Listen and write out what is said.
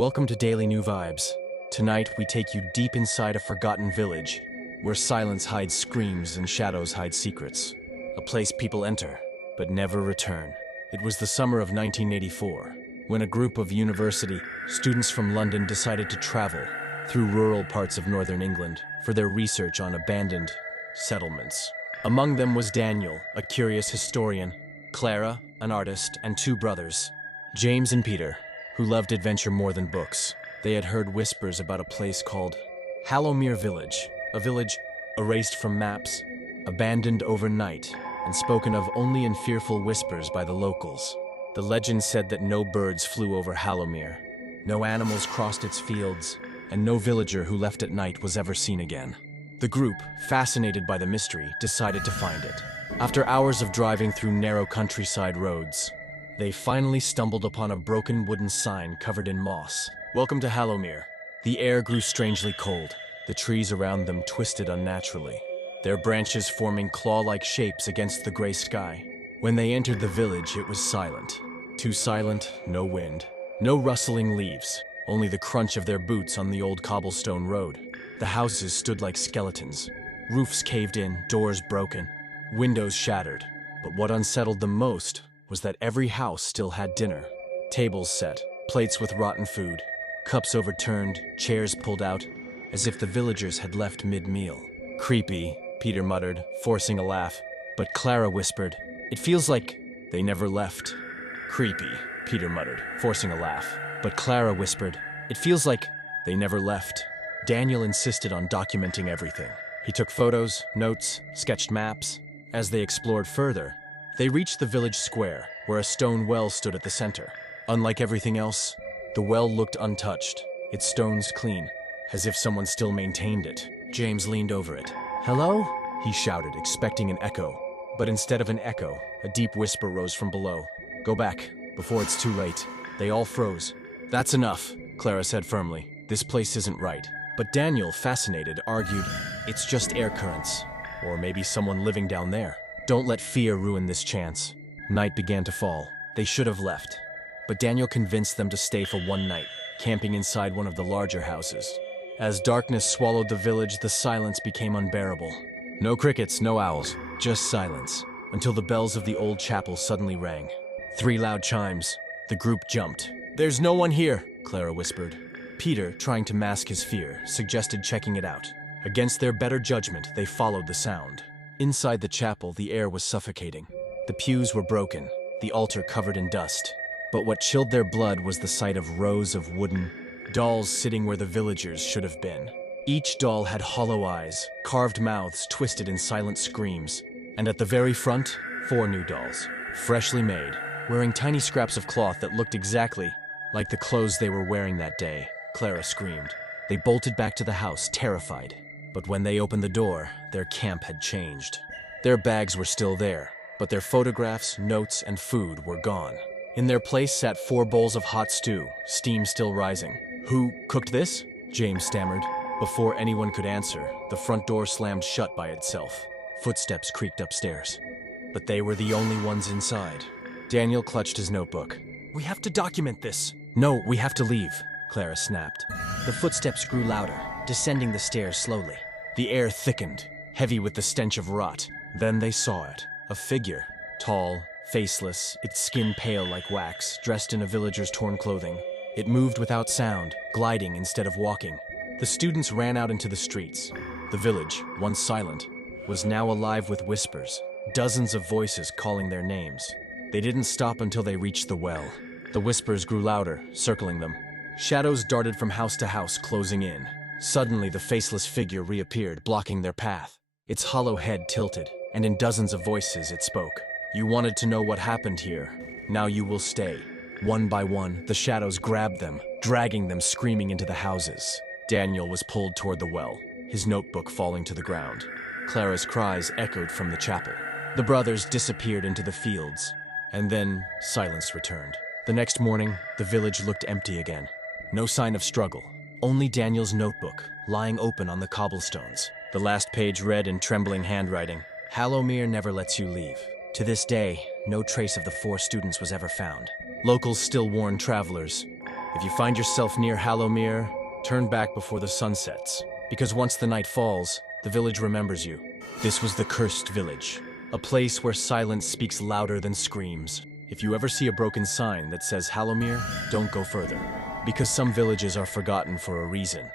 Welcome to Daily New Vibes. Tonight, we take you deep inside a forgotten village, where silence hides screams and shadows hide secrets. A place people enter, but never return. It was the summer of 1984, when a group of university students from London decided to travel through rural parts of northern England for their research on abandoned settlements. Among them was Daniel, a curious historian, Clara, an artist, and two brothers, James and Peter, who loved adventure more than books. They had heard whispers about a place called Hallowmere Village, a village erased from maps, abandoned overnight, and spoken of only in fearful whispers by the locals. The legend said that no birds flew over Hallowmere, no animals crossed its fields, and no villager who left at night was ever seen again. The group, fascinated by the mystery, decided to find it. After hours of driving through narrow countryside roads, they finally stumbled upon a broken wooden sign covered in moss. Welcome to Hallowmere. The air grew strangely cold. The trees around them twisted unnaturally, their branches forming claw-like shapes against the gray sky. When they entered the village, it was silent. Too silent, no wind, no rustling leaves, only the crunch of their boots on the old cobblestone road. The houses stood like skeletons, roofs caved in, doors broken, windows shattered. But what unsettled them most was that every house still had dinner. Tables set, plates with rotten food, cups overturned, chairs pulled out, as if the villagers had left mid-meal. Creepy, Peter muttered, forcing a laugh. But Clara whispered, "It feels like they never left." Creepy, Peter muttered, forcing a laugh. But Clara whispered, "It feels like they never left." Daniel insisted on documenting everything. He took photos, notes, sketched maps. As they explored further, they reached the village square, where a stone well stood at the center. Unlike everything else, the well looked untouched, its stones clean, as if someone still maintained it. James leaned over it. "Hello?" he shouted, expecting an echo. But instead of an echo, a deep whisper rose from below. "Go back, before it's too late." They all froze. "That's enough," Clara said firmly. "This place isn't right." But Daniel, fascinated, argued, "It's just air currents. Or maybe someone living down there. Don't let fear ruin this chance." Night began to fall. They should have left. But Daniel convinced them to stay for one night, camping inside one of the larger houses. As darkness swallowed the village, the silence became unbearable. No crickets, no owls, just silence, until the bells of the old chapel suddenly rang. 3 loud chimes. The group jumped. "There's no one here," Clara whispered. Peter, trying to mask his fear, suggested checking it out. Against their better judgment, they followed the sound. Inside the chapel, the air was suffocating. The pews were broken, the altar covered in dust. But what chilled their blood was the sight of rows of wooden dolls sitting where the villagers should have been. Each doll had hollow eyes, carved mouths twisted in silent screams. And at the very front, 4 new dolls, freshly made, wearing tiny scraps of cloth that looked exactly like the clothes they were wearing that day. Clara screamed. They bolted back to the house, terrified. But when they opened the door, their camp had changed. Their bags were still there, but their photographs, notes, and food were gone. In their place sat 4 bowls of hot stew, steam still rising. "Who cooked this?" James stammered. Before anyone could answer, the front door slammed shut by itself. Footsteps creaked upstairs. But they were the only ones inside. Daniel clutched his notebook. "We have to document this." "No, we have to leave," Clara snapped. The footsteps grew louder, descending the stairs slowly. The air thickened, heavy with the stench of rot. Then they saw it. A figure, tall, faceless, its skin pale like wax, dressed in a villager's torn clothing. It moved without sound, gliding instead of walking. The students ran out into the streets. The village, once silent, was now alive with whispers, dozens of voices calling their names. They didn't stop until they reached the well. The whispers grew louder, circling them. Shadows darted from house to house, closing in. Suddenly, the faceless figure reappeared, blocking their path. Its hollow head tilted, and in dozens of voices it spoke. "You wanted to know what happened here. Now you will stay." One by one, the shadows grabbed them, dragging them screaming into the houses. Daniel was pulled toward the well, his notebook falling to the ground. Clara's cries echoed from the chapel. The brothers disappeared into the fields, and then silence returned. The next morning, the village looked empty again. No sign of struggle, only Daniel's notebook, lying open on the cobblestones. The last page read in trembling handwriting, "Hallowmere never lets you leave." To this day, no trace of the 4 students was ever found. Locals still warned travelers, If you find yourself near Hallowmere, turn back before the sun sets, because once the night falls, the village remembers you. This was the Cursed Village, a place where silence speaks louder than screams. If you ever see a broken sign that says Hallowmere, don't go further, because some villages are forgotten for a reason.